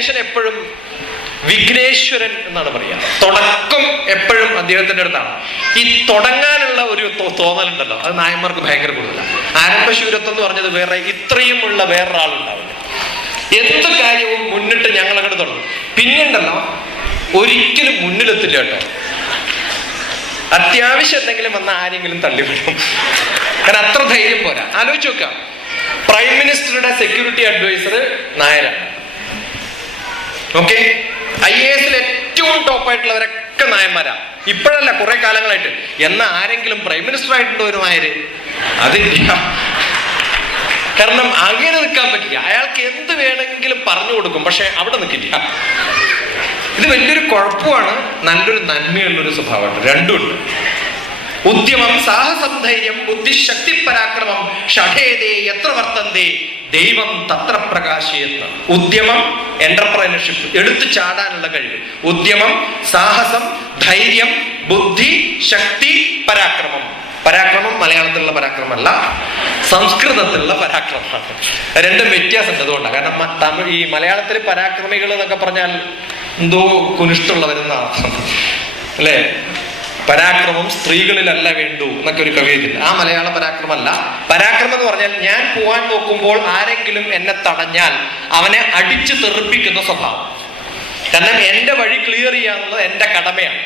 ഗണേശൻ എപ്പോഴും വിഘ്നേശ്വരൻ എന്നാണ് പറയുക. തുടക്കം എപ്പോഴും അദ്ദേഹത്തിന്റെ അടുത്താണ്. ഈ തുടങ്ങാനുള്ള ഒരു തോന്നലുണ്ടല്ലോ, അത് നായന്മാർക്ക് ഭയങ്കര കൂടുതലാണ്. ആരംഭശൂരത്വം എന്ന് പറഞ്ഞത് വേറെ ഇത്രയുമുള്ള വേറൊരാളുണ്ടാവില്ല. എന്ത് കാര്യവും മുന്നിട്ട് ഞങ്ങളങ്ങോട്ട് തുടങ്ങും. പിന്നെയുണ്ടല്ലോ ഒരിക്കലും മുന്നിലെത്തില്ല കേട്ടോ. അത്യാവശ്യം എന്തെങ്കിലും വന്ന ആരെങ്കിലും തള്ളിവിടും. കാരണം അത്ര ധൈര്യം പോരാ. ആലോചിച്ച് നോക്കാം, പ്രൈം മിനിസ്റ്ററുടെ സെക്യൂരിറ്റി അഡ്വൈസർ നായരാണ്. ഓക്കെ, IAS ഏറ്റവും ടോപ്പായിട്ടുള്ളവരൊക്കെ നായന്മാരാ. ഇപ്പോഴല്ല, കുറെ കാലങ്ങളായിട്ട്. എന്നാ ആരെങ്കിലും പ്രൈം മിനിസ്റ്റർ ആയിട്ടുണ്ടോ ഒരു നായര്? അതില്ല. കാരണം അങ്ങനെ നിൽക്കാൻ പറ്റില്ല. അയാൾക്ക് എന്ത് വേണമെങ്കിലും പറഞ്ഞു കൊടുക്കും, പക്ഷെ അവിടെ നിൽക്കില്ല. ഇത് വലിയൊരു കുഴപ്പമാണ്, നല്ലൊരു നന്മയുള്ളൊരു സ്വഭാവമാണ്. രണ്ടുമുണ്ട്. ഉദ്യമം സാഹസം ധൈര്യം ബുദ്ധിശക്തി പരാക്രമം ഷഠേതേ എത്ര വർത്തന്തേ ദൈവം തത്ര പ്രകാശയെന്ന്. ഉദ്യമം, എന്റർപ്രൈനർഷിപ്പ്, എടുത്തു ചാടാനുള്ള കഴിവ്. ഉദ്യമം, സാഹസം, ധൈര്യം, ബുദ്ധി, ശക്തി, പരാക്രമം. പരാക്രമം മലയാളത്തിലുള്ള പരാക്രമമല്ല, സംസ്കൃതത്തിലുള്ള പരാക്രമമാണ്. രണ്ടും വ്യത്യാസമുണ്ട്. അതുകൊണ്ടാണ്. കാരണം ഈ മലയാളത്തിൽ പരാക്രമികൾ എന്നൊക്കെ പറഞ്ഞാൽ എന്തോ കുനിഷ്ടുള്ളവരെന്ന അർത്ഥം അല്ലേ? പരാക്രമം സ്ത്രീകളിലല്ല വേണ്ടു എന്നൊക്കെ ഒരു കവിതയില്ല. ആ മലയാള പരാക്രമമല്ല. പരാക്രമം എന്ന് പറഞ്ഞാൽ ഞാൻ പോവാൻ നോക്കുമ്പോൾ ആരെങ്കിലും എന്നെ തടഞ്ഞാൽ അവനെ അടിച്ചു തെറിപ്പിക്കുന്ന സ്വഭാവം. കാരണം എന്റെ വഴി ക്ലിയർ ചെയ്യാന്നുള്ളത് എന്റെ കടമയാണ്.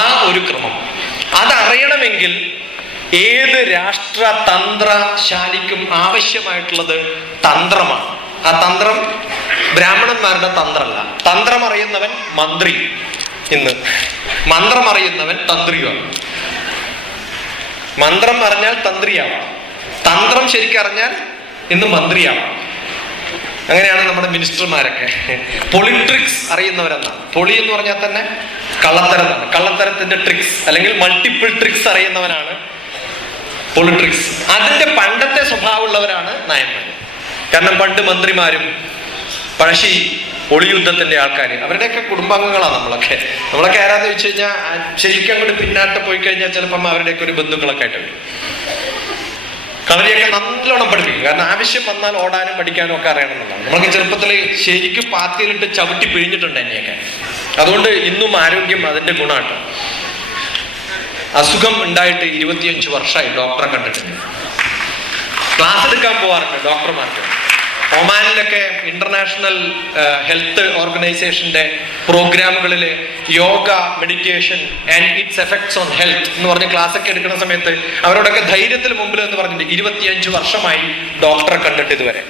ആ ഒരു ക്രമം അതറിയണമെങ്കിൽ ഏത് രാഷ്ട്ര തന്ത്രശാലിക്കും ആവശ്യമായിട്ടുള്ളത് തന്ത്രമാണ്. ആ തന്ത്രം ബ്രാഹ്മണന്മാരുടെ തന്ത്രമല്ല. തന്ത്രം അറിയുന്നവൻ മന്ത്രി, ഇന്ന് മന്ത്രം അറിയുന്നവൻ തന്ത്രിയാണ്. മന്ത്രം അറിഞ്ഞാൽ തന്ത്രിയാവാം, തന്ത്രം ശരിക്കറിഞ്ഞാൽ ഇന്ന് മന്ത്രിയാവാം. അങ്ങനെയാണ് നമ്മുടെ മിനിസ്റ്റർമാരൊക്കെ. പൊളിട്രിക്സ് അറിയുന്നവരെന്നാണ്. പൊളി എന്ന് പറഞ്ഞാൽ തന്നെ കള്ളത്തരം എന്നാണ്. കള്ളത്തരത്തിന്റെ ട്രിക്സ് അല്ലെങ്കിൽ മൾട്ടിപ്പിൾ ട്രിക്സ് അറിയുന്നവനാണ് പൊളിട്രിക്സ്. അതിന്റെ പണ്ടത്തെ സ്വഭാവമുള്ളവരാണ് നായന്മാർ. കാരണം പണ്ട് മന്ത്രിമാരും പഴശ്ശി ഒളിയുദ്ധത്തിന്റെ ആൾക്കാർ, അവരുടെയൊക്കെ കുടുംബാംഗങ്ങളാണ് നമ്മളൊക്കെ ആരാന്ന് വെച്ച് കഴിഞ്ഞാൽ ശരിക്കും അങ്ങോട്ട് പിന്നാട്ട് പോയി കഴിഞ്ഞാൽ ചിലപ്പം അവരുടെയൊക്കെ ഒരു ബന്ധുക്കളൊക്കെ ആയിട്ട് വരും. കളരിയൊക്കെ നല്ലോണം പഠിപ്പിക്കും. കാരണം ആവശ്യം വന്നാൽ ഓടാനും പഠിക്കാനും ഒക്കെ അറിയണമെന്നുള്ളതാണ്. നമ്മളൊക്കെ ചെറുപ്പത്തിൽ ശരിക്കും പാത്തിയിലിട്ട് ചവിട്ടി പിഴിഞ്ഞിട്ടുണ്ട് എന്നെയൊക്കെ. അതുകൊണ്ട് ഇന്നും ആരോഗ്യം അതിന്റെ ഗുണമാട്ടോ. അസുഖം ഉണ്ടായിട്ട് 25 വർഷമായി ഡോക്ടറെ കണ്ടിട്ടുണ്ട്. ക്ലാസ് എടുക്കാൻ പോവാറുണ്ട് ഡോക്ടർമാർക്ക്. ഒമാനിലൊക്കെ ഇന്റർനാഷണൽ ഹെൽത്ത് ഓർഗനൈസേഷന്റെ പ്രോഗ്രാമുകളിൽ yoga, meditation and it's effects on health എന്ന് പറഞ്ഞ് ക്ലാസ് ഒക്കെ എടുക്കുന്ന സമയത്ത് അവരോടൊക്കെ ധൈര്യത്തിൽ മുമ്പിൽ എന്ന് പറഞ്ഞിട്ട് 25 വർഷമായി ഡോക്ടറെ കണ്ടിട്ട് ഇതുവരെ.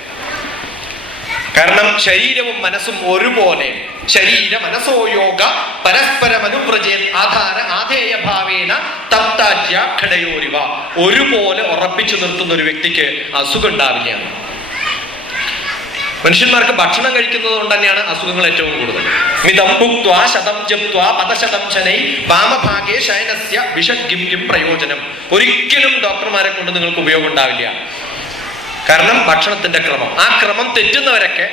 കാരണം ശരീരവും മനസ്സും ഒരുപോലെ. ശരീര മനസ്സോ യോഗ പരസ്പരം അനുപ്രജേ ആധാര ആധേയ ഭാവേന തപ്താജ്യ ഘടയോരിവ. ഒരുപോലെ ഉറപ്പിച്ചു നിർത്തുന്ന ഒരു വ്യക്തിക്ക് അസുഖം ഉണ്ടാവില്ല. മനുഷ്യന്മാർക്ക് ഭക്ഷണം കഴിക്കുന്നത് കൊണ്ട് തന്നെയാണ് അസുഖങ്ങൾ ഏറ്റവും കൂടുതൽ. മിതം ഭുക്ത്വാ ശതം ജപ്ത്വാ പദശതം ശനൈ വാമഭാഗേ ശയനസ്യ വിഷഗിം കിം പ്രയോജനം. ഒരിക്കലും ഡോക്ടർമാരെ കൊണ്ട് നിങ്ങൾക്ക് ഉപയോഗം ഉണ്ടാവില്ല. കാരണം ഭക്ഷണത്തിന്റെ ക്രമം, ആ ക്രമം തെറ്റുന്നവരൊക്കെ,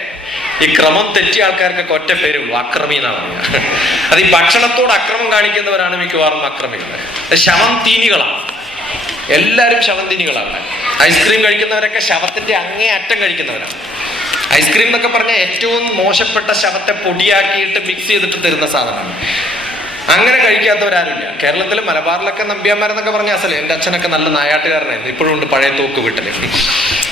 ഈ ക്രമം തെറ്റിയ ആൾക്കാർക്കൊക്കെ ഒറ്റ പേരേ ഉള്ളൂ, അക്രമി എന്നാണ് പറയുക. അത് ഈ ഭക്ഷണത്തോട് അക്രമം കാണിക്കുന്നവരാണ് മിക്കവാറും അക്രമികൾ. ശവം തീനികളാണ്, എല്ലാവരും ശവം തീനികളാണ്. ഐസ്ക്രീം കഴിക്കുന്നവരൊക്കെ ശവത്തിന്റെ അങ്ങേ അറ്റം കഴിക്കുന്നവരാണ്. ഐസ്ക്രീം എന്നൊക്കെ പറഞ്ഞാൽ ഏറ്റവും മോശപ്പെട്ട ശവത്തെ പൊടിയാക്കിയിട്ട് മിക്സ് ചെയ്തിട്ട് തരുന്ന സാധനമാണ്. അങ്ങനെ കഴിക്കാത്തവരാരുമില്ല. കേരളത്തിൽ മലബാറിലൊക്കെ നമ്പ്യാന്മാരെന്നൊക്കെ പറഞ്ഞാൽ അസല്. എൻ്റെ അച്ഛനൊക്കെ നല്ല നായാട്ടുകാരനായിരുന്നു, ഇപ്പോഴും ഉണ്ട് പഴയ തോക്ക് വീട്ടില്.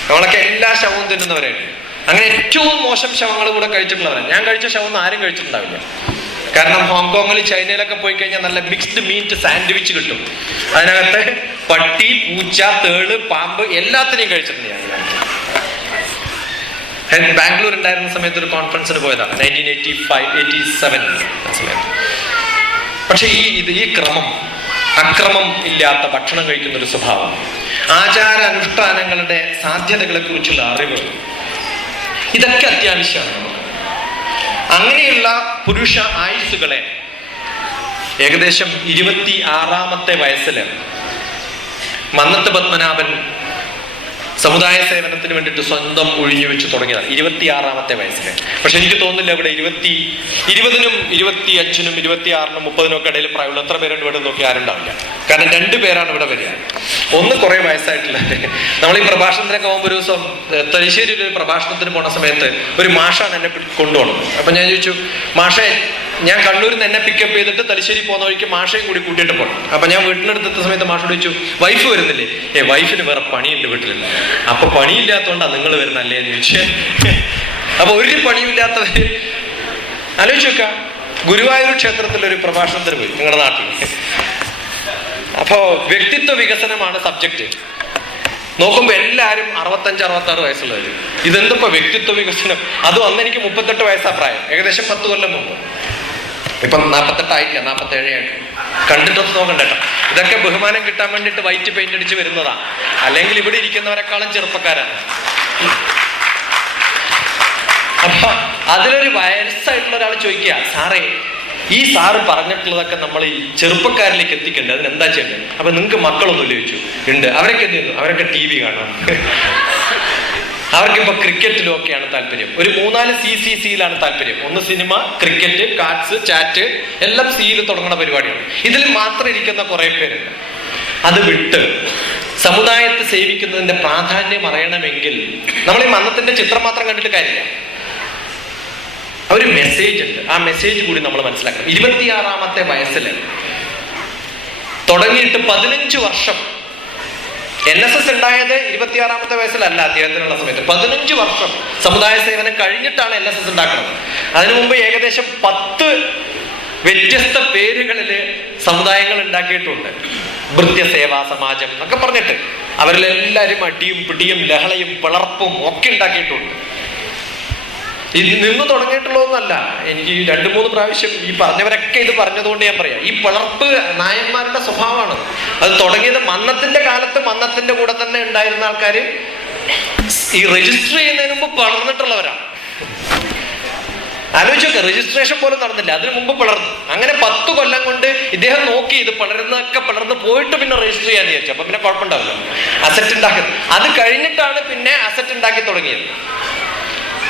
നമ്മളൊക്കെ എല്ലാ ശവവും തിന്നുന്നവരായിരുന്നു. അങ്ങനെ ഏറ്റവും മോശം ശവങ്ങൾ കൂടെ കഴിച്ചിട്ടുള്ളവരാണ്. ഞാൻ കഴിച്ച ശവം ആരും കഴിച്ചിട്ടുണ്ടാവില്ല. കാരണം ഹോങ്കോങ്ങിൽ, ചൈനയിലൊക്കെ പോയി കഴിഞ്ഞാൽ നല്ല മിക്സ്ഡ് മീറ്റ് സാൻഡ്വിച്ച് കിട്ടും. അതിനകത്ത് പട്ടി, പൂച്ച, തേള്, പാമ്പ് എല്ലാത്തിനെയും കഴിച്ചിട്ടുണ്ട് ഞാൻ. ബാംഗ്ലൂർ ഉണ്ടായിരുന്ന സമയത്ത് ഒരു കോൺഫറൻസിന് പോയതാണ് 1987 സമയത്ത്. പക്ഷെ ഈ ക്രമം, അക്രമം ഇല്ലാത്ത ഭക്ഷണം കഴിക്കുന്ന ഒരു സ്വഭാവം, ആചാര അനുഷ്ഠാനങ്ങളുടെ സാധ്യതകളെ കുറിച്ചുള്ള അറിവ്, ഇതൊക്കെ അത്യാവശ്യമാണ് നമുക്ക്. അങ്ങനെയുള്ള പുരുഷ ആയുസ്സുകളെ ഏകദേശം 26-ാമത്തെ വയസ്സിൽ മന്നത്ത് പത്മനാഭൻ സമുദായ സേവനത്തിന് വേണ്ടിയിട്ട് സ്വന്തം ഒഴിഞ്ഞു വെച്ച് തുടങ്ങിയതാണ് 26-ാമത്തെ വയസ്സിൽ. പക്ഷെ എനിക്ക് തോന്നുന്നില്ല ഇവിടെ 20-നും 25-നും 26-നും 30-നും ഒക്കെ ഇടയിൽ പ്രായമുള്ള എത്ര പേരുണ്ട് ഇവിടെ നോക്കി ആരുണ്ടാവില്ല. കാരണം 2 പേരാണ് ഇവിടെ വരിക. ഒന്ന് കുറെ വയസ്സായിട്ടില്ല. നമ്മൾ ഈ പ്രഭാഷണത്തിനൊക്കെ പോകുമ്പോൾ ഒരു ദിവസം തലശ്ശേരിയിൽ ഒരു പ്രഭാഷണത്തിന് പോണ സമയത്ത് ഒരു മാഷാണ് എന്നെ കൊണ്ടുപോകുന്നത്. അപ്പൊ ഞാൻ ചോദിച്ചു, മാഷെ ഞാൻ കണ്ണൂരിൽ നിന്ന് എന്നെ പിക്കപ്പ് ചെയ്തിട്ട് തലശ്ശേരി പോകുന്ന വഴിക്ക് മാഷയും കൂടി കൂട്ടിയിട്ട് പോകണം. അപ്പൊ ഞാൻ വീട്ടിലെടുത്തെത്ത സമയത്ത് മാഷോട് ചോദിച്ചു, വൈഫ് വരുന്നില്ലേ? വൈഫിന് വേറെ പണിയുണ്ട് വീട്ടിലില്ല. അപ്പൊ പണിയില്ലാത്തതുകൊണ്ടാണ് നിങ്ങൾ വരുന്നല്ലേ എന്ന് ചോദിച്ചു. അപ്പൊ ഒരു പണിയില്ലാത്തവര് ആലോചിച്ച് വെക്ക. ഗുരുവായൂർ ക്ഷേത്രത്തിൽ ഒരു പ്രഭാഷണത്തിന് പോയി നിങ്ങളുടെ നാട്ടിൽ. അപ്പോ വ്യക്തിത്വ വികസനമാണ് സബ്ജക്റ്റ്. നോക്കുമ്പോ എല്ലാരും 65-66 വയസ്സുള്ളവര്. ഇതെന്തിപ്പോ വ്യക്തിത്വ വികസനം? അതും അന്ന് എനിക്ക് 38 വയസ്സാ പ്രായം, ഏകദേശം 10 കൊല്ലം മുമ്പ്. ഇപ്പം 48 ആയില്ല, 47 ആയിട്ട്. കണ്ടിട്ടൊന്നും നോക്കണ്ടേട്ടോ. ഇതൊക്കെ ബഹുമാനം കിട്ടാൻ വേണ്ടിയിട്ട് വൈറ്റ് പെയിന്റ് അടിച്ച് വരുന്നതാ. അല്ലെങ്കിൽ ഇവിടെ ഇരിക്കുന്നവരെക്കാളും ചെറുപ്പക്കാരാണ്. അപ്പൊ അതിലൊരു വയസ്സായിട്ടുള്ള ഒരാൾ ചോദിക്കുക, സാറേ ഈ സാറ് പറഞ്ഞിട്ടുള്ളതൊക്കെ നമ്മൾ ഈ ചെറുപ്പക്കാരിലേക്ക് എത്തിക്കണ്ടേ, അതിനെന്താ ചെയ്യേണ്ടത്? അപ്പൊ നിങ്ങൾക്ക് മക്കളൊന്നും ചോദിച്ചു. ഉണ്ട്. അവരൊക്കെ എന്ത് ചെയ്യുന്നു? അവരൊക്കെ TV കാണാം. അവർക്കിപ്പോ ക്രിക്കറ്റിലും ഒക്കെയാണ് താല്പര്യം. ഒരു 3-4 CCCയിലാണ് താല്പര്യം. ഒന്ന് സിനിമ, ക്രിക്കറ്റ്, കാർഡ്സ്, ചാറ്റ്, എല്ലാം സിയിൽ തുടങ്ങുന്ന പരിപാടിയാണ്. ഇതിൽ മാത്രം ഇരിക്കുന്ന കുറെ പേരുണ്ട്. അത് വിട്ട് സമുദായത്തെ സേവിക്കുന്നതിന്റെ പ്രാധാന്യം അറിയണമെങ്കിൽ നമ്മൾ ഈ മന്നത്തിന്റെ ചിത്രം മാത്രം കണ്ടിട്ട് കാര്യമില്ല. ഒരു മെസ്സേജ് ഉണ്ട്. ആ മെസ്സേജ് കൂടി നമ്മൾ മനസ്സിലാക്കണം. 26-ാമത്തെ വയസ്സിൽ തുടങ്ങിയിട്ട് 15 വർഷം. NSS ഉണ്ടായത് 26-ാമത്തെ വയസ്സിലല്ല, അദ്ദേഹത്തിനുള്ള സമയത്ത് 15 വർഷം സമുദായ സേവനം കഴിഞ്ഞിട്ടാണ് NSS ഉണ്ടാക്കുന്നത്. അതിനു മുമ്പ് ഏകദേശം 10 വ്യത്യസ്ത പേരുകളില് സമുദായങ്ങൾ ഉണ്ടാക്കിയിട്ടുണ്ട്. ഭൃത്യസേവാ സമാജം എന്നൊക്കെ പറഞ്ഞിട്ട് അവരിലെല്ലാവരും അടിയും പിടിയും ലഹളയും പിളർപ്പും ഒക്കെ ഉണ്ടാക്കിയിട്ടുണ്ട്. ഇത് നിന്ന് തുടങ്ങിയിട്ടുള്ളതൊന്നല്ല. എനിക്ക് 2-3 പ്രാവശ്യം ഈ പറഞ്ഞവരൊക്കെ ഇത് പറഞ്ഞതുകൊണ്ട് ഞാൻ പറയാം, ഈ പിളർപ്പ് നായന്മാരുടെ സ്വഭാവമാണ്. അത് തുടങ്ങിയത് മന്നത്തിന്റെ കാലത്ത് മന്നത്തിന്റെ കൂടെ തന്നെ ഉണ്ടായിരുന്ന ആൾക്കാര് ഈ രജിസ്റ്റർ ചെയ്യുന്നതിന് മുമ്പ് പിളർന്നിട്ടുള്ളവരാണ്. ആലോചിച്ചൊക്കെ, രജിസ്ട്രേഷൻ പോലും നടന്നില്ല, അതിനു മുമ്പ് പിളർന്നു. അങ്ങനെ 10 കൊല്ലം കൊണ്ട് ഇദ്ദേഹം നോക്കി ഇത് പിളർന്ന് പോയിട്ട് പിന്നെ രജിസ്റ്റർ ചെയ്യാൻ വിചാരിച്ചു. അപ്പൊ പിന്നെ കുഴപ്പമുണ്ടാവില്ല, അസറ്റ് ഉണ്ടാക്കുന്നത്. അത് കഴിഞ്ഞിട്ടാണ് പിന്നെ അസറ്റ് ഉണ്ടാക്കി തുടങ്ങിയത്.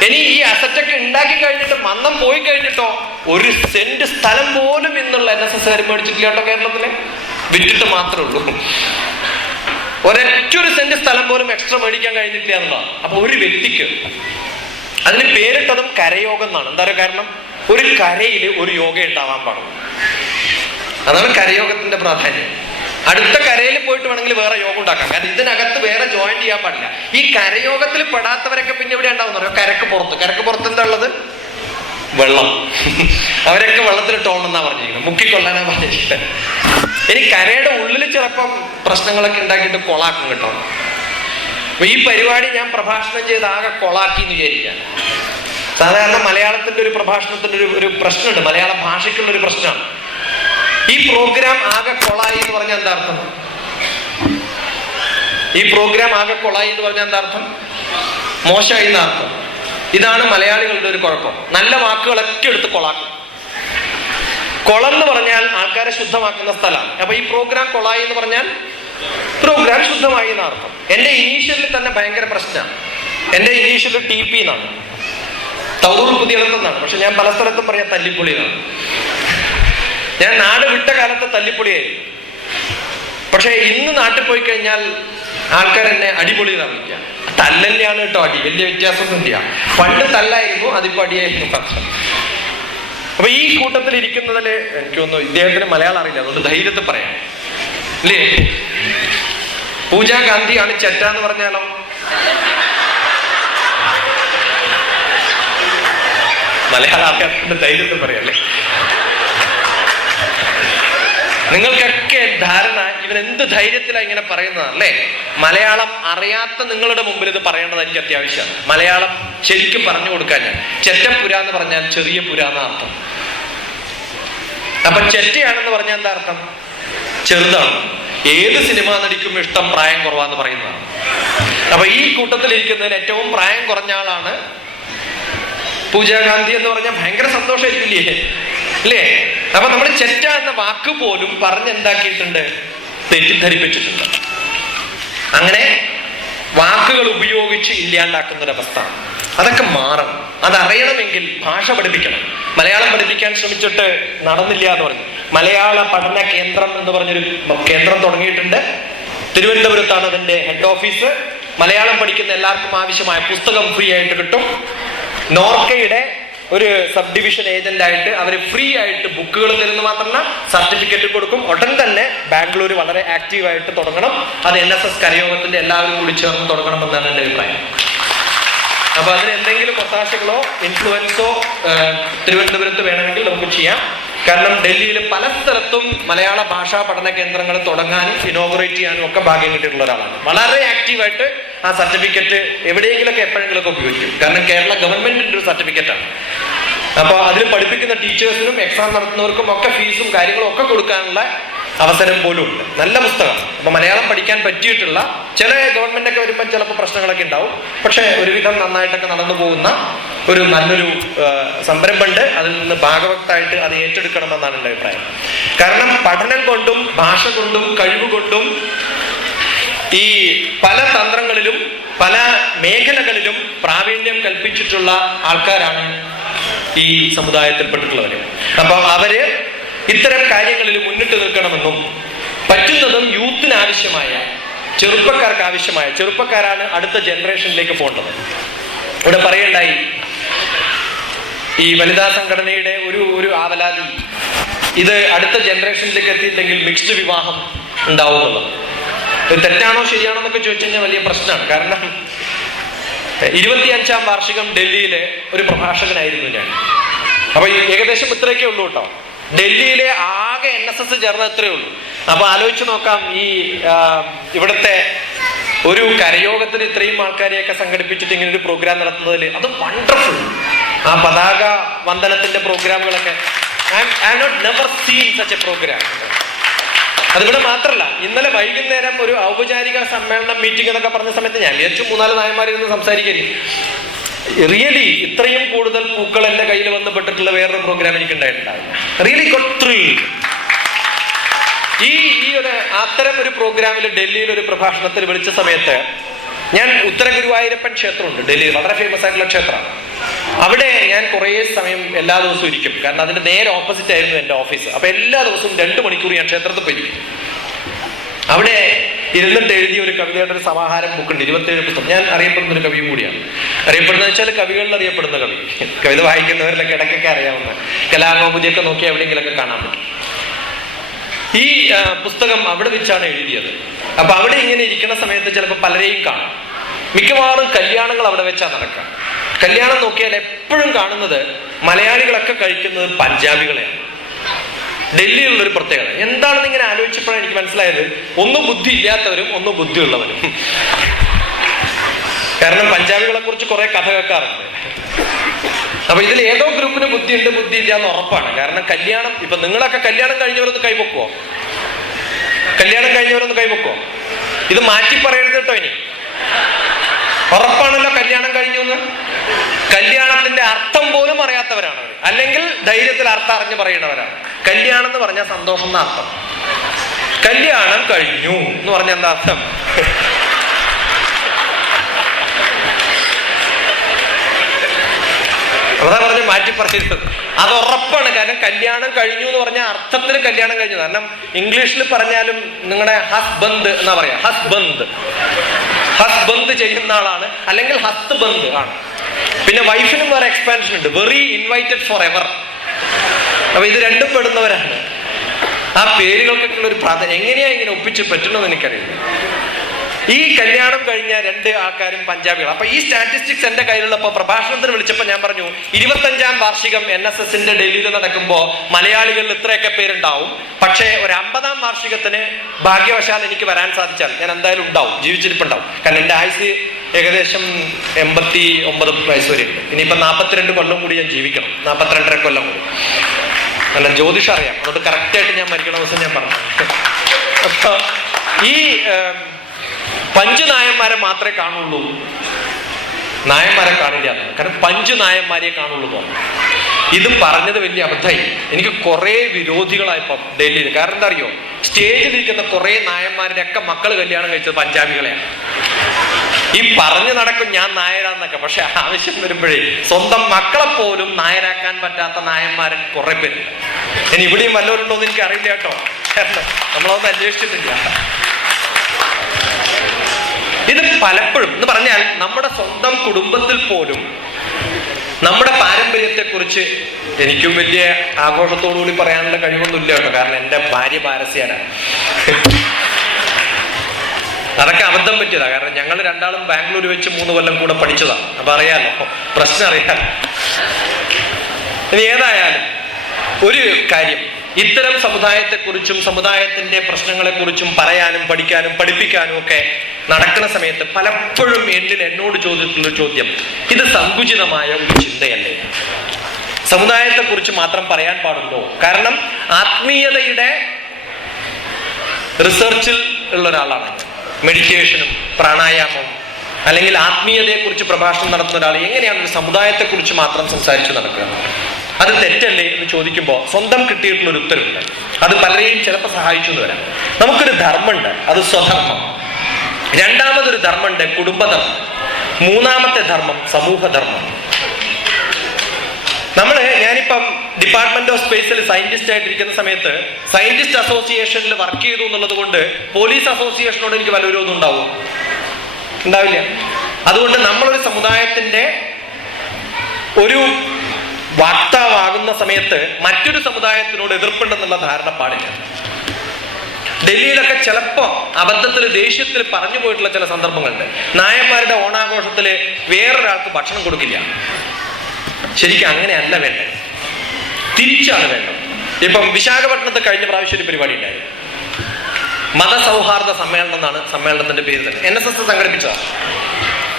ഇനി ഈ അസറ്റൊക്കെ ഉണ്ടാക്കി കഴിഞ്ഞിട്ട് മന്നം പോയി കഴിഞ്ഞിട്ടോ 1 സെന്റ് സ്ഥലം പോലും ഇന്നുള്ള NSS മേടിച്ചിട്ടില്ല കേട്ടോ. കേരളത്തിലെ വിറ്റിട്ട് മാത്രമേ ഉള്ളൂ. ഒരൊറ്റ 1 സെന്റ് സ്ഥലം പോലും എക്സ്ട്രാ മേടിക്കാൻ കഴിഞ്ഞിട്ടില്ല എന്നുള്ളതാണ്. അപ്പൊ ഒരു വ്യക്തിക്ക് അതിന് പേരിട്ടതും കരയോഗം എന്നാണ്. എന്താ പറയുക? കാരണം ഒരു കരയിൽ ഒരു യോഗ ഉണ്ടാവാൻ പാടുള്ളൂ. അതാണ് കരയോഗത്തിന്റെ പ്രാധാന്യം. അടുത്ത കരയിൽ പോയിട്ട് വേണമെങ്കിൽ വേറെ യോഗം ഉണ്ടാക്കാം. കാരണം ഇതിനകത്ത് വേറെ ജോയിൻ ചെയ്യാൻ പാടില്ല. ഈ കരയോഗത്തിൽ പെടാത്തവരൊക്കെ പിന്നെ എവിടെ ഉണ്ടാവും? കരക്ക് പുറത്ത് എന്താ ഉള്ളത്? വെള്ളം. അവരൊക്കെ വെള്ളത്തിലിട്ടോളണമെന്നാ പറഞ്ഞിരിക്കുന്നത്, മുക്കിക്കൊള്ളാനാ പറഞ്ഞിരിക്കുന്നത്. ഇനി കരയുടെ ഉള്ളിൽ ചിലപ്പം പ്രശ്നങ്ങളൊക്കെ ഉണ്ടാക്കിയിട്ട് കൊളാക്കും കേട്ടോ. അപ്പൊ ഈ പരിപാടി ഞാൻ പ്രഭാഷണം ചെയ്ത് ആകെ കൊളാക്കി എന്ന് വിചാരിക്കാം. സാധാരണ മലയാളത്തിന്റെ ഒരു പ്രഭാഷണത്തിന്റെ ഒരു പ്രശ്നമുണ്ട്, മലയാള ഭാഷയ്ക്കുള്ള ഒരു പ്രശ്നമാണ്. ഈ പ്രോഗ്രാം ആകെ കൊളായി എന്ന് പറഞ്ഞാൽ എന്താ അർത്ഥം? ഈ പ്രോഗ്രാം ആകെ കൊളായി എന്ന് പറഞ്ഞാൽ എന്താ അർത്ഥം? മോശമായി എന്ന അർത്ഥം. ഇതാണ് മലയാളികളുടെ ഒരു കുഴപ്പം. നല്ല വാക്കുകളൊക്കെ എടുത്ത് കൊളാക്കും. കൊളം എന്ന് പറഞ്ഞാൽ ആൾക്കാരെ ശുദ്ധമാക്കുന്ന സ്ഥലമാണ്. അപ്പൊ ഈ പ്രോഗ്രാം കൊളായി എന്ന് പറഞ്ഞാൽ പ്രോഗ്രാം ശുദ്ധമായി എന്ന അർത്ഥം. എന്റെ ഇനീഷ്യലിൽ തന്നെ ഭയങ്കര പ്രശ്നമാണ്. എന്റെ ഇനീഷ്യൽ TP എന്നാണ്, തൗറൂർ പുതിയടത്തെന്നാണ്. പക്ഷെ ഞാൻ പല സ്ഥലത്തും പറയാം തല്ലിപ്പൊളി എന്നാണ്. ഞാൻ നാട് വിട്ട കാലത്ത് തല്ലിപ്പൊളിയായിരുന്നു. പക്ഷെ ഇന്ന് നാട്ടിൽ പോയി കഴിഞ്ഞാൽ ആൾക്കാർ എന്നെ അടിപൊളി എന്നാണ് വിളിക്കുക. തല്ലന്നെയാണ് കേട്ടോ അടി, വലിയ വ്യത്യാസമൊന്നും ഇല്ല. പണ്ട് തല്ലായിരുന്നു, അതിപ്പോ അടിയായിരുന്നു മാത്രം. അപ്പൊ ഈ കൂട്ടത്തിൽ ഇരിക്കുന്നതില് എനിക്കൊന്നും ഇദ്ദേഹത്തിന് മലയാളം അറിയില്ല, അതുകൊണ്ട് ധൈര്യത്തിൽ പറയാം അല്ലേ? പൂജാ ഗാന്ധിയാണ് ചെറ്റ എന്ന് പറഞ്ഞാലോ? മലയാളം അറിയാത്തതിന്റെ ധൈര്യത്തിൽ പറയാല്ലേ? നിങ്ങൾക്കൊക്കെ ധാരണ ഇവൻ എന്ത് ധൈര്യത്തിലാണ് ഇങ്ങനെ പറയുന്നതല്ലേ? മലയാളം അറിയാത്ത നിങ്ങളുടെ മുമ്പിൽ ഇത് പറയേണ്ടത് എനിക്ക് അത്യാവശ്യമാണ്. മലയാളം ശരിക്കും പറഞ്ഞു കൊടുക്കാൻ ഞാൻ ചെറ്റപ്പുര എന്ന് പറഞ്ഞാൽ ചെറിയ പുര എന്ന അർത്ഥം. അപ്പൊ ചെറ്റയാണെന്ന് പറഞ്ഞാൽ എന്താ അർത്ഥം? ചെറുതാണ്. ഏത് സിനിമ നടിക്കും ഇഷ്ടം പ്രായം കുറവാന്ന് പറയുന്നതാണ്. അപ്പൊ ഈ കൂട്ടത്തിൽ ഇരിക്കുന്നതിൽ ഏറ്റവും പ്രായം കുറഞ്ഞ ആളാണ് പൂജാ ഗാന്ധി എന്ന് പറഞ്ഞാൽ ഭയങ്കര സന്തോഷമായിരിക്കില്ലേ അല്ലേ? അപ്പൊ നമ്മൾ ചെറ്റ എന്ന വാക്ക് പോലും പറഞ്ഞെന്താക്കിയിട്ടുണ്ട്? തെറ്റിദ്ധരിപ്പിച്ചിട്ടുണ്ട്. അങ്ങനെ വാക്കുകൾ ഉപയോഗിച്ച് ഇല്ലാണ്ടാക്കുന്ന ഒരവസ്ഥ. അതൊക്കെ മാറണം. അതറിയണമെങ്കിൽ ഭാഷ പഠിപ്പിക്കണം. മലയാളം പഠിപ്പിക്കാൻ ശ്രമിച്ചിട്ട് നടന്നില്ല എന്ന് പറഞ്ഞു. മലയാള പഠന കേന്ദ്രം എന്ന് പറഞ്ഞൊരു കേന്ദ്രം തുടങ്ങിയിട്ടുണ്ട്. തിരുവനന്തപുരത്താണ് അതിന്റെ ഹെഡ് ഓഫീസ്. മലയാളം പഠിക്കുന്ന എല്ലാവർക്കും ആവശ്യമായ പുസ്തകം ഫ്രീ ആയിട്ട് കിട്ടും. നോർക്കയുടെ ഒരു സബ് ഡിവിഷൻ ഏജന്റ് ആയിട്ട് അവർ ഫ്രീ ആയിട്ട് ബുക്കുകൾ തരുന്ന മാത്രമല്ല സർട്ടിഫിക്കറ്റ് കൊടുക്കും. ഉടൻ തന്നെ ബാംഗ്ലൂർ വളരെ ആക്റ്റീവായിട്ട് തുടങ്ങണം. അത് NSS കരയോഗത്തിന്റെ എല്ലാവരും കൂടി ചേർന്ന് തുടങ്ങണമെന്നാണ് എൻ്റെ അഭിപ്രായം. അപ്പൊ അതിന് എന്തെങ്കിലും ഒത്താശകളോ ഇൻഫ്ലുവൻസോ തിരുവനന്തപുരത്ത് വേണമെങ്കിൽ നമുക്ക് ചെയ്യാം. കാരണം ഡൽഹിയിൽ പല സ്ഥലത്തും മലയാള ഭാഷാ പഠന കേന്ദ്രങ്ങൾ തുടങ്ങാനും ഇനോഗ്രേറ്റ് ചെയ്യാനും ഒക്കെ ഭാഗ്യം കിട്ടിയിട്ടുള്ള ഒരാളാണ്. വളരെ ആക്റ്റീവായിട്ട് ആ സർട്ടിഫിക്കറ്റ് എവിടെയെങ്കിലൊക്കെ എപ്പോഴെങ്കിലുമൊക്കെ ഉപയോഗിക്കും. കാരണം കേരള ഗവൺമെന്റിന്റെ ഒരു സർട്ടിഫിക്കറ്റാണ്. അപ്പൊ അതിൽ പഠിപ്പിക്കുന്ന ടീച്ചേഴ്സിനും എക്സാം നടത്തുന്നവർക്കും ഒക്കെ ഫീസും കാര്യങ്ങളും ഒക്കെ കൊടുക്കാനുള്ള അവസരം പോലും ഉണ്ട്. നല്ല പുസ്തകം. അപ്പൊ മലയാളം പഠിക്കാൻ പറ്റിയിട്ടുള്ള ചില ഗവൺമെന്റ് ഒക്കെ വരുമ്പോൾ ചിലപ്പോൾ പ്രശ്നങ്ങളൊക്കെ ഉണ്ടാവും. പക്ഷെ ഒരുവിധം നന്നായിട്ടൊക്കെ നടന്നു പോകുന്ന ഒരു നല്ലൊരു സംരംഭമുണ്ട്. അതിൽ നിന്ന് ഭാഗവത്തായിട്ട് അത് ഏറ്റെടുക്കണമെന്നാണ് എൻ്റെ അഭിപ്രായം. കാരണം പഠനം കൊണ്ടും ഭാഷ കൊണ്ടും കഴിവ് കൊണ്ടും ഈ പല തന്ത്രങ്ങളിലും പല മേഖലകളിലും പ്രാവീണ്യം കൽപ്പിച്ചിട്ടുള്ള ആൾക്കാരാണ് ഈ സമുദായത്തിൽപ്പെട്ടിട്ടുള്ളവര്. അപ്പൊ അവര് ഇത്തരം കാര്യങ്ങളിൽ മുന്നിട്ട് നിൽക്കണമെന്നും പറ്റുന്നതും യൂത്തിന് ആവശ്യമായ ചെറുപ്പക്കാർക്ക് ആവശ്യമായ ചെറുപ്പക്കാരാണ് അടുത്ത ജനറേഷനിലേക്ക് പോകേണ്ടത്. ഇവിടെ പറയണ്ടായി ഈ വനിതാ സംഘടനയുടെ ഒരു ആവലാതി, ഇത് അടുത്ത ജനറേഷനിലേക്ക് എത്തിയില്ലെങ്കിൽ മിക്സ്ഡ് വിവാഹം ഉണ്ടാവുന്നുള്ളത്. ഇത് തെറ്റാണോ ശരിയാണോ എന്നൊക്കെ ചോദിച്ചു കഴിഞ്ഞാൽ വലിയ പ്രശ്നമാണ്. കാരണം 25ാം വാർഷികം ഡൽഹിയിലെ ഒരു പ്രഭാഷകനായിരുന്നു ഞാൻ. അപ്പൊ ഏകദേശം ഇത്രയൊക്കെ ഉള്ളൂ കേട്ടോ. ഡൽഹിയിലെ ആകെ NSS ചേർന്ന ഇത്രയേ ഉള്ളൂ. അപ്പൊ ആലോചിച്ച് നോക്കാം, ഈ ഇവിടുത്തെ ഒരു കരയോഗത്തിന് ഇത്രയും ആൾക്കാരെയൊക്കെ സംഘടിപ്പിച്ചിട്ട് ഇങ്ങനെ ഒരു പ്രോഗ്രാം നടത്തുന്നതിൽ അത് വണ്ടർഫുൾ. ആ പതാക വന്ദനത്തിന്റെ പ്രോഗ്രാമുകളൊക്കെ I have not never seen such a program. അതിവിടെ മാത്രല്ല, ഇന്നലെ വൈകുന്നേരം ഒരു ഔപചാരിക സമ്മേളനം മീറ്റിംഗ് എന്നൊക്കെ പറഞ്ഞ സമയത്ത് ഞാൻ വിചാരിച്ചു 3-4 നായന്മാരിൽ സംസാരിക്കരുത്. റിയലി ഇത്രയും കൂടുതൽ പൂക്കൾ എന്റെ കയ്യിൽ വന്ന് പെട്ടിട്ടുള്ള വേറൊരു പ്രോഗ്രാം എനിക്ക് ഉണ്ടായിട്ടുണ്ടാവില്ല. Really got thrilled. ഈ ഒരു അത്തരം ഒരു പ്രോഗ്രാമിൽ ഡൽഹിയിൽ ഒരു പ്രഭാഷണത്തിൽ വിളിച്ച സമയത്ത് ഞാൻ ഉത്തര ഗുരുവായൂരപ്പൻ ക്ഷേത്രമുണ്ട് ഡൽഹിയിൽ, വളരെ ഫേമസ് ആയിട്ടുള്ള ക്ഷേത്രമാണ്. അവിടെ ഞാൻ കുറേ സമയം എല്ലാ ദിവസവും ഇരിക്കും. കാരണം അതിന്റെ നേരെ ഓപ്പോസിറ്റ് ആയിരുന്നു എൻ്റെ ഓഫീസ്. അപ്പൊ എല്ലാ ദിവസവും 2 മണിക്കൂർ ഞാൻ ക്ഷേത്രത്തിൽ പോയിരിക്കും. അവിടെ ഇരുന്നിട്ട് എഴുതിയ ഒരു കവിതയുടെ ഒരു സമാഹാരം ബുക്കുണ്ട്, 27 പുസ്തകം. ഞാൻ അറിയപ്പെടുന്ന ഒരു കവിയും കൂടിയാണ്. അറിയപ്പെടുന്ന വെച്ചാൽ കവികളിൽ അറിയപ്പെടുന്ന കവി. കവിത വായിക്കുന്നവരിലൊക്കെ ഇടയ്ക്കൊക്കെ അറിയാവുന്ന കലാകൗമുദിയൊക്കെ നോക്കി എവിടെയെങ്കിലൊക്കെ കാണാൻ പറ്റും. ഈ പുസ്തകം അവിടെ വെച്ചാണ് എഴുതിയത്. അപ്പൊ അവിടെ ഇങ്ങനെ ഇരിക്കുന്ന സമയത്ത് ചിലപ്പോൾ പലരെയും കാണാം. മിക്കവാറും കല്യാണങ്ങൾ അവിടെ വെച്ചാൽ നടക്കാം. കല്യാണം നോക്കിയാൽ എപ്പോഴും കാണുന്നത് മലയാളികളൊക്കെ കഴിക്കുന്നത് പഞ്ചാബികളെയാണ്. ഡൽഹിയിലുള്ളൊരു പ്രത്യേകത എന്താണെന്ന് ഇങ്ങനെ ആലോചിച്ചപ്പോഴാണ് എനിക്ക് മനസ്സിലായത്, ഒന്ന് ബുദ്ധി ഇല്ലാത്തവരും ഒന്ന് ബുദ്ധിയുള്ളവരും. കാരണം പഞ്ചാബികളെ കുറിച്ച് കുറെ കഥ കേൾക്കാറുണ്ട്. അപ്പൊ ഇതിൽ ഏതോ ഗ്രൂപ്പിന് ബുദ്ധിയുണ്ട് ബുദ്ധി ഇല്ല എന്ന് ഉറപ്പാണ്. കാരണം കല്യാണം, ഇപ്പൊ നിങ്ങളൊക്കെ കല്യാണം കഴിഞ്ഞവരൊന്ന് കൈവെക്കുവോ? കല്യാണം കഴിഞ്ഞവരൊന്ന് കൈവെക്കുവോ? ഇത് മാറ്റി പറയരുത് കേട്ടോ. ഇനി ഉറപ്പാണല്ലോ കല്യാണം കഴിഞ്ഞു എന്ന്. കല്യാണത്തിന്റെ അർത്ഥം പോലും അറിയാത്തവരാണ് അവർ, അല്ലെങ്കിൽ ധൈര്യത്തിൽ അർത്ഥം അറിഞ്ഞ് പറയുന്നവരാണ്. കല്യാണം എന്ന് പറഞ്ഞാൽ സന്തോഷം എന്ന അർത്ഥം. കല്യാണം കഴിഞ്ഞു എന്ന് പറഞ്ഞാൽ എന്താ അർത്ഥം? അതാ പറഞ്ഞ് മാറ്റി പറയരുത്. അത് ഉറപ്പാണ്. കാരണം കല്യാണം കഴിഞ്ഞു എന്ന് പറഞ്ഞാൽ അർത്ഥത്തിന് കല്യാണം കഴിഞ്ഞു. കാരണം ഇംഗ്ലീഷിൽ പറഞ്ഞാലും നിങ്ങളുടെ ഹസ്ബൻഡ് എന്നാ പറയാ. ഹസ്ബൻഡ് ചെയ്യുന്ന ആളാണ്, അല്ലെങ്കിൽ ഹസ്ബൻഡ് ആണ്. പിന്നെ വൈഫിനും വേറെ എക്സ്പാൻഷൻ ഉണ്ട്, വെറി ഇൻവൈറ്റഡ് ഫോർ എവർ. അപ്പൊ ഇത് രണ്ടും പെടുന്നവരാണ്. ആ പേരുകൾക്കൊക്കെ ഉള്ള ഒരു പ്രാധാന്യം എങ്ങനെയാ ഇങ്ങനെ ഒപ്പിച്ച് പറ്റണമെന്ന് എനിക്കറിയില്ല. ഈ കല്യാണം കഴിഞ്ഞ 2 ആൾക്കാരും പഞ്ചാബികൾ. അപ്പൊ ഈ സ്റ്റാറ്റിസ്റ്റിക്സ് എന്റെ കയ്യിലുള്ളപ്പോ പ്രഭാഷണത്തിന് വിളിച്ചപ്പോ ഞാൻ പറഞ്ഞു, 25ാം വാർഷികം NSSന്റെ ഡൽഹിയിൽ നടക്കുമ്പോ മലയാളികളിൽ ഇത്രയൊക്കെ പേരുണ്ടാവും. പക്ഷേ ഒരു 50ാം വാർഷികത്തിന് ഭാഗ്യവശാൽ എനിക്ക് വരാൻ സാധിച്ചാൽ ഞാൻ എന്തായാലും ഉണ്ടാവും, ജീവിച്ചിരിപ്പുണ്ടാവും. കാരണം എന്റെ ആയുസ് ഏകദേശം 89 വയസ്സ് വരെ ഉണ്ട്. ഇനിയിപ്പോ 42 കൊല്ലം കൂടി ഞാൻ ജീവിക്കണം, 42.5 കൊല്ലം കൂടി. കാരണം ജ്യോതിഷം അറിയാം, അതുകൊണ്ട് കറക്റ്റായിട്ട് ഞാൻ മരിക്കണ ദിവസം ഞാൻ പറഞ്ഞു. അപ്പൊ ഈ 5 നായന്മാരെ മാത്രമേ കാണുള്ളൂ, നായന്മാരെ കാണില്ല. കാരണം 5 നായന്മാരെ കാണുള്ളൂ തോന്നുന്നു. ഇത് പറഞ്ഞത് വലിയ അബദ്ധമായി. എനിക്ക് കുറെ വിരോധികളായപ്പോ ഡൽഹിയിൽ. കാരണം എന്താ അറിയോ, സ്റ്റേജിലിരിക്കുന്ന കുറെ നായന്മാരുടെ ഒക്കെ മക്കൾ കല്യാണം കഴിച്ചത് പഞ്ചാബികളെയാണ്. ഈ പറഞ്ഞു നടക്കും ഞാൻ നായരാന്നൊക്കെ, പക്ഷെ ആവശ്യം വരുമ്പോഴേ സ്വന്തം മക്കളെ പോലും നായരാക്കാൻ പറ്റാത്ത നായന്മാരൻ കുറെ പേരുണ്ട്. ഇനി ഇവിടെയും വല്ലവരുണ്ടോ എന്ന് എനിക്ക് അറിയില്ല കേട്ടോ, നമ്മളതൊന്നും അന്വേഷിച്ചിട്ടില്ല. ഇത് പലപ്പോഴും എന്ന് പറഞ്ഞാൽ നമ്മുടെ സ്വന്തം കുടുംബത്തിൽ പോലും നമ്മുടെ പാരമ്പര്യത്തെക്കുറിച്ച് എനിക്കും വലിയ ആഘോഷത്തോടുകൂടി പറയാനുള്ള കഴിവൊന്നുമില്ല കേട്ടോ, കാരണം എൻ്റെ ഭാര്യ പാരസ്യനാണ്. അതൊക്കെ അബദ്ധം പറ്റിയതാ, കാരണം ഞങ്ങൾ രണ്ടാളും ബാംഗ്ലൂർ വെച്ച് 3 കൊല്ലം കൂടെ പഠിച്ചതാണ്. അപ്പൊ അറിയാലോ, പ്രശ്നം അറിയാലോ. ഇനി ഏതായാലും ഒരു കാര്യം, ഇത്തരം സമുദായത്തെക്കുറിച്ചും സമുദായത്തിന്റെ പ്രശ്നങ്ങളെക്കുറിച്ചും പറയാനും പഠിക്കാനും പഠിപ്പിക്കാനും ഒക്കെ നടക്കുന്ന സമയത്ത് പലപ്പോഴും എന്നോട് ചോദിച്ചിട്ടുള്ള ചോദ്യം, ഇത് സങ്കുചിതമായ ഒരു ചിന്തയല്ലേ? സമുദായത്തെക്കുറിച്ച് മാത്രം പറയാൻ പാടുണ്ടോ? കാരണം ആത്മീയതയുടെ റിസർച്ചിൽ ഉള്ള ഒരാളാണ്, മെഡിറ്റേഷനും പ്രാണായാമവും അല്ലെങ്കിൽ ആത്മീയതയെക്കുറിച്ച് പ്രഭാഷണം നടത്തുന്ന ഒരാൾ എങ്ങനെയാണ് ഒരു സമുദായത്തെക്കുറിച്ച് മാത്രം സംസാരിച്ചു നടക്കുക? അത് തെറ്റല്ലേ എന്ന് ചോദിക്കുമ്പോൾ സ്വന്തം കിട്ടിയിട്ടുള്ള ഒരു ഉത്തരവുണ്ട്. അത് പലരെയും ചിലപ്പോൾ സഹായിച്ചു എന്ന് വരാം. നമുക്കൊരു ധർമ്മമുണ്ട്, അത് സ്വധർമ്മം. രണ്ടാമതൊരു ധർമ്മമുണ്ട്, കുടുംബധർമ്മം. മൂന്നാമത്തെ ധർമ്മം സമൂഹധർമ്മം. ഞാനിപ്പം ഡിപ്പാർട്ട്മെന്റ് ഓഫ് സ്പേസിൽ സയന്റിസ്റ്റ് ആയിട്ടിരിക്കുന്ന സമയത്ത് സയന്റിസ്റ്റ് അസോസിയേഷനിൽ വർക്ക് ചെയ്തു എന്നുള്ളത് കൊണ്ട് പോലീസ് അസോസിയേഷനോട് എനിക്ക് വല്ല വിരോധം ഉണ്ടാവില്ല. അതുകൊണ്ട് നമ്മളൊരു സമുദായത്തിന്റെ ഒരു വക്താവാകുന്ന സമയത്ത് മറ്റൊരു സമുദായത്തിനോട് എതിർപ്പുണ്ടെന്നുള്ള ധാരണ പാടില്ല. ഡൽഹിയിലൊക്കെ ചിലപ്പോ അബദ്ധത്തിൽ ദേഷ്യത്തിൽ പറഞ്ഞു പോയിട്ടുള്ള ചില സന്ദർഭങ്ങളുണ്ട്. നായന്മാരുടെ ഓണാഘോഷത്തില് വേറൊരാൾക്ക് ഭക്ഷണം കൊടുക്കില്ല. ശരിക്കും അങ്ങനെയല്ല വേണ്ടത്, തിരിച്ചാണ് വേണ്ടത്. ഇപ്പം വിശാഖപട്ടണത്ത് കഴിഞ്ഞ പ്രാവശ്യം ഒരു പരിപാടി ഉണ്ടായി, മതസൗഹാർദ്ദ സമ്മേളനം എന്നാണ് സമ്മേളനത്തിന്റെ പേര് തന്നെ, NSS സംഘടിപ്പിച്ചതാണ്.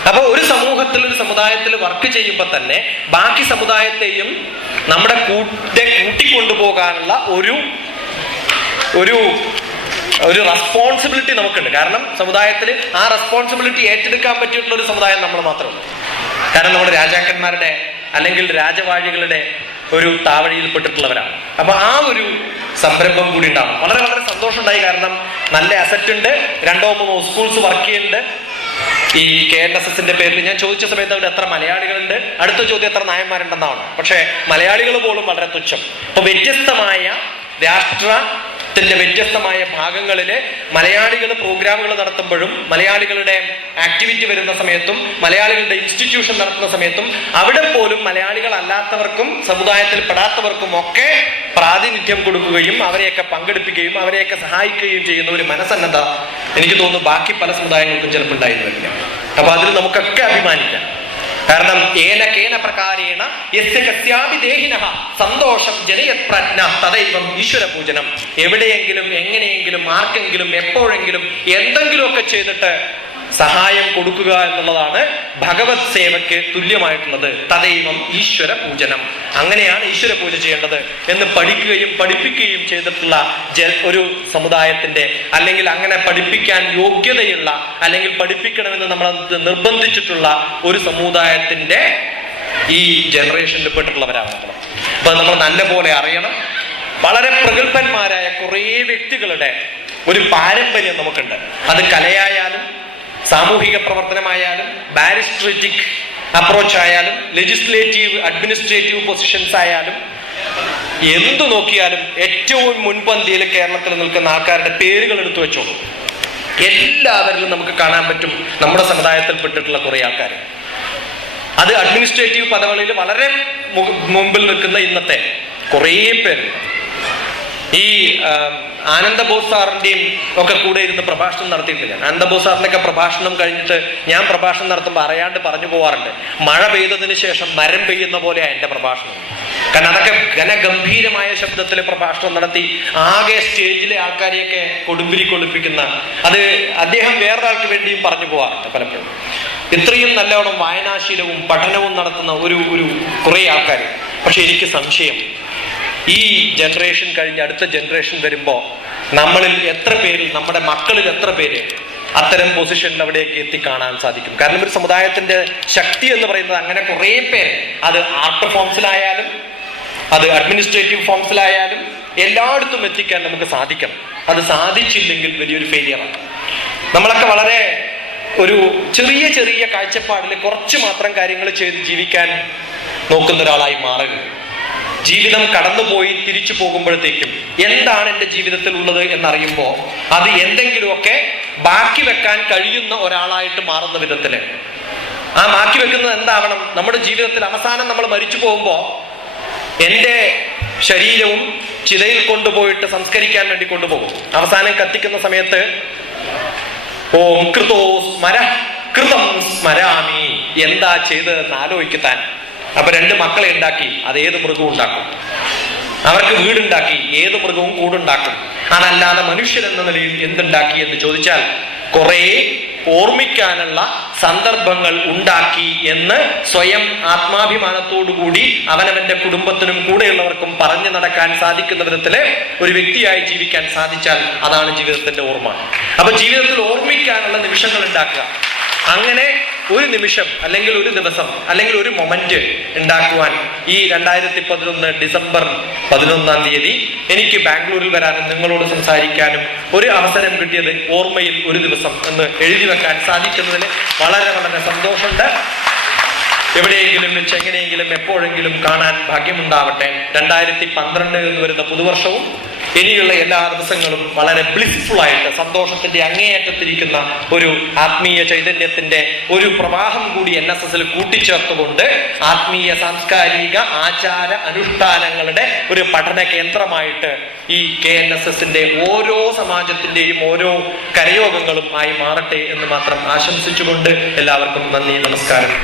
അപ്പൊ ഒരു സമൂഹത്തിൽ ഒരു സമുദായത്തിൽ വർക്ക് ചെയ്യുമ്പോൾ തന്നെ ബാക്കി സമുദായത്തെയും നമ്മുടെ കൂട്ടിക്കൊണ്ടുപോകാനുള്ള ഒരു റെസ്പോൺസിബിലിറ്റി നമുക്കുണ്ട്. കാരണം സമുദായത്തിൽ ആ റെസ്പോൺസിബിലിറ്റി ഏറ്റെടുക്കാൻ പറ്റിയിട്ടുള്ള ഒരു സമുദായം നമ്മൾ മാത്രമേ. കാരണം നമ്മുടെ രാജാക്കന്മാരുടെ അല്ലെങ്കിൽ രാജവാഴികളുടെ ഒരു താവഴിയിൽപ്പെട്ടിട്ടുള്ളവരാണ്. അപ്പൊ ആ ഒരു സംരംഭം കൂടി ഉണ്ടാവും. വളരെ വളരെ സന്തോഷം ഉണ്ടായി. കാരണം നല്ല അസറ്റ് ഉണ്ട്, 2-3 സ്കൂൾസ് വർക്ക് ചെയ്യുന്നുണ്ട്. ഈ KNSSന്റെ പേരിൽ ഞാൻ ചോദിച്ച സമയത്ത് അവിടെ എത്ര മലയാളികളുണ്ട്, അടുത്ത ചോദ്യം എത്ര നായന്മാരുണ്ടെന്നാണ്. പക്ഷെ മലയാളികൾ പോലും വളരെ തുച്ഛം. അപ്പൊ വ്യത്യസ്തമായ രാഷ്ട്രത്തിന്റെ വ്യത്യസ്തമായ ഭാഗങ്ങളില് മലയാളികൾ പ്രോഗ്രാമുകൾ നടത്തുമ്പോഴും മലയാളികളുടെ ആക്ടിവിറ്റി വരുന്ന സമയത്തും മലയാളികളുടെ ഇൻസ്റ്റിറ്റ്യൂഷൻ നടത്തുന്ന സമയത്തും അവിടെ പോലും മലയാളികൾ അല്ലാത്തവർക്കും സമുദായത്തിൽ പെടാത്തവർക്കും ഒക്കെ പ്രാതിനിധ്യം കൊടുക്കുകയും അവരെയൊക്കെ പങ്കെടുപ്പിക്കുകയും അവരെയൊക്കെ സഹായിക്കുകയും ചെയ്യുന്ന ഒരു മനസ്സന്നദ്ധ എനിക്ക് തോന്നുന്നു ബാക്കി പല സമുദായങ്ങൾക്കും ചിലപ്പോൾ ഉണ്ടായിരുന്നു വരില്ല. അപ്പൊ അതിൽ നമുക്കൊക്കെ അഭിമാനിക്കാം. കാരണം ഏന പ്രകാരേണ യസ്യ കസ്യാപി ദേഹിനഃ സന്തോഷം ജനയത് പ്രജ്ഞ തദൈവം ഈശ്വര പൂജനം. എവിടെയെങ്കിലും എങ്ങനെയെങ്കിലും ആർക്കെങ്കിലും എപ്പോഴെങ്കിലും എന്തെങ്കിലുമൊക്കെ ചെയ്തിട്ട് സഹായം കൊടുക്കുക എന്നുള്ളതാണ് ഭഗവത് സേവയ്ക്ക് തുല്യമായിട്ടുള്ളത്. തദൈവം ഈശ്വര പൂജനം. അങ്ങനെയാണ് ഈശ്വര പൂജ ചെയ്യേണ്ടത് എന്ന് പഠിക്കുകയും പഠിപ്പിക്കുകയും ചെയ്തിട്ടുള്ള ഒരു സമുദായത്തിന്റെ, അല്ലെങ്കിൽ അങ്ങനെ പഠിപ്പിക്കാൻ യോഗ്യതയുള്ള അല്ലെങ്കിൽ പഠിപ്പിക്കണമെന്ന് നമ്മൾ നിർബന്ധിച്ചിട്ടുള്ള ഒരു സമുദായത്തിന്റെ ഈ ജനറേഷനിൽ പെട്ടിട്ടുള്ളവരാണ് നമ്മൾ. അപ്പൊ നമ്മൾ നല്ലപോലെ അറിയണം. വളരെ പ്രഗത്ഭന്മാരായ കുറേ വ്യക്തികളുടെ ഒരു പാരമ്പര്യം നമുക്കുണ്ട്. അത് കലയായാലും സാമൂഹിക പ്രവർത്തനമായാലും ബാരിസ്ട്രേറ്റിക് അപ്രോച്ച് ആയാലും ലെജിസ്ലേറ്റീവ് അഡ്മിനിസ്ട്രേറ്റീവ് പൊസിഷൻസ് ആയാലും എന്തു നോക്കിയാലും ഏറ്റവും മുൻപന്തിയിൽ കേരളത്തിൽ നിൽക്കുന്ന ആൾക്കാരുടെ പേരുകൾ എടുത്തു വെച്ചോളൂ. എല്ലാവരിലും നമുക്ക് കാണാൻ പറ്റും നമ്മുടെ സമുദായത്തിൽപ്പെട്ടിട്ടുള്ള കുറെ ആൾക്കാർ. അത് അഡ്മിനിസ്ട്രേറ്റീവ് പദവികളിൽ വളരെ മുമ്പിൽ നിൽക്കുന്ന ഇന്നത്തെ കുറേ പേര്. ഈ ആനന്ദബോസ് സാറിന്റെയും ഒക്കെ കൂടെ ഇരുന്ന് പ്രഭാഷണം നടത്തിയിട്ടില്ല. ആനന്ദബോസ് സാറിന്റെ ഒക്കെ പ്രഭാഷണം കഴിഞ്ഞിട്ട് ഞാൻ പ്രഭാഷണം നടത്തുമ്പോൾ അറിയാണ്ട് പറഞ്ഞു പോവാറുണ്ട്, മഴ പെയ്തതിന് ശേഷം മരം പെയ്യുന്ന പോലെയാണ് എന്റെ പ്രഭാഷണം. കാരണം അതൊക്കെ ഘനഗംഭീരമായ ശബ്ദത്തിൽ പ്രഭാഷണം നടത്തി ആകെ സ്റ്റേജിലെ ആൾക്കാരെയൊക്കെ കൊടുമ്പിരി കൊള്ളിപ്പിക്കുന്ന, അത് അദ്ദേഹം വേറൊരാൾക്ക് വേണ്ടിയും പറഞ്ഞു പോവാറുണ്ട് പലപ്പോഴും. ഇത്രയും നല്ലവണ്ണം വായനാശീലവും പഠനവും നടത്തുന്ന ഒരു കുറെ ആൾക്കാർ. പക്ഷെ എനിക്ക് സംശയം, ഈ ജനറേഷൻ കഴിഞ്ഞ് അടുത്ത ജനറേഷൻ വരുമ്പോൾ നമ്മളിൽ എത്ര പേരിൽ, നമ്മുടെ മക്കളിൽ എത്ര പേര് അത്തരം പൊസിഷനിൽ അവിടേക്ക് എത്തിക്കാണാൻ സാധിക്കും? കാരണം ഒരു സമുദായത്തിന്റെ ശക്തി എന്ന് പറയുന്നത് അങ്ങനെ കുറെ പേര്, അത് ആർട്ട് ഫോംസിലായാലും അത് അഡ്മിനിസ്ട്രേറ്റീവ് ഫോംസിലായാലും എല്ലായിടത്തും എത്തിക്കാൻ നമുക്ക് സാധിക്കണം. അത് സാധിച്ചില്ലെങ്കിൽ വലിയൊരു ഫെയിലിയറാണ്. നമ്മളൊക്കെ വളരെ ഒരു ചെറിയ ചെറിയ കാഴ്ചപ്പാടിൽ കുറച്ച് മാത്രം കാര്യങ്ങൾ ചെയ്ത് ജീവിക്കാൻ നോക്കുന്ന ഒരാളായി മാറുക. ജീവിതം കടന്നുപോയി തിരിച്ചു പോകുമ്പോഴത്തേക്കും എന്താണ് എൻ്റെ ജീവിതത്തിൽ ഉള്ളത് എന്നറിയുമ്പോൾ അത് എന്തെങ്കിലുമൊക്കെ ബാക്കി വെക്കാൻ കഴിയുന്ന ഒരാളായിട്ട് മാറുന്ന വിധത്തില്. ആ ബാക്കി വെക്കുന്നത് എന്താവണം? നമ്മുടെ ജീവിതത്തിൽ അവസാനം നമ്മൾ മരിച്ചു പോകുമ്പോൾ എൻ്റെ ശരീരവും ചിതയിൽ കൊണ്ടുപോയിട്ട് സംസ്കരിക്കാൻ വേണ്ടി കൊണ്ടുപോകും. അവസാനം കത്തിക്കുന്ന സമയത്ത് ഓം കൃതോ സ്മര കൃതം സ്മരാമി, എന്താ ചെയ്തതെന്ന് ആലോചിക്കാൻ. അപ്പൊ 2 മക്കളെ ഉണ്ടാക്കി, അത് ഏത് മൃഗവും ഉണ്ടാക്കും. അവർക്ക് വീടുണ്ടാക്കി, ഏത് മൃഗവും കൂടുണ്ടാക്കും. അതല്ലാതെ മനുഷ്യരെന്ന നിലയിൽ എന്തുണ്ടാക്കി എന്ന് ചോദിച്ചാൽ കുറെ ഓർമ്മിക്കാനുള്ള സന്ദർഭങ്ങൾ ഉണ്ടാക്കി എന്ന് സ്വയം ആത്മാഭിമാനത്തോടുകൂടി അവനവന്റെ കുടുംബത്തിനും കൂടെയുള്ളവർക്കും പറഞ്ഞു നടക്കാൻ സാധിക്കുന്ന വിധത്തില് ഒരു വ്യക്തിയായി ജീവിക്കാൻ സാധിച്ചാൽ അതാണ് ജീവിതത്തിന്റെ ഓർമ്മ. അപ്പൊ ജീവിതത്തിൽ ഓർമ്മിക്കാനുള്ള നിമിഷങ്ങൾ ഉണ്ടാക്കുക. അങ്ങനെ ഒരു നിമിഷം അല്ലെങ്കിൽ ഒരു ദിവസം അല്ലെങ്കിൽ ഒരു മൊമെന്റ് ഉണ്ടാക്കുവാൻ ഈ 2011 ഡിസംബർ 11 എനിക്ക് ബാംഗ്ലൂരിൽ വരാനും നിങ്ങളോട് സംസാരിക്കാനും ഒരു അവസരം കിട്ടിയത് ഓർമ്മയിൽ ഒരു ദിവസം എന്ന് എഴുതി വെക്കാൻ സാധിക്കുന്നതിൽ വളരെ വളരെ സന്തോഷമുണ്ട്. എവിടെയെങ്കിലും വെച്ച് എങ്ങനെയെങ്കിലും എപ്പോഴെങ്കിലും കാണാൻ ഭാഗ്യമുണ്ടാവട്ടെ. 2012 എന്ന് വരുന്ന പുതുവർഷവും ഇനിയുള്ള എല്ലാ ദിവസങ്ങളും വളരെ ബ്ലിസ്ഫുൾ ആയിട്ട് സന്തോഷത്തിന്റെ അങ്ങേയറ്റത്തിരിക്കുന്ന ഒരു ആത്മീയ ചൈതന്യത്തിന്റെ ഒരു പ്രവാഹം കൂടി NSSൽ കൂട്ടിച്ചേർത്തുകൊണ്ട് ആത്മീയ സാംസ്കാരിക ആചാര അനുഷ്ഠാനങ്ങളുടെ ഒരു പഠന കേന്ദ്രമായിട്ട് ഈ KNSSന്റെ ഓരോ സമാജത്തിന്റെയും ഓരോ കരയോഗങ്ങളും ആയി മാറട്ടെ എന്ന് മാത്രം ആശംസിച്ചുകൊണ്ട് എല്ലാവർക്കും നന്ദി, നമസ്കാരം.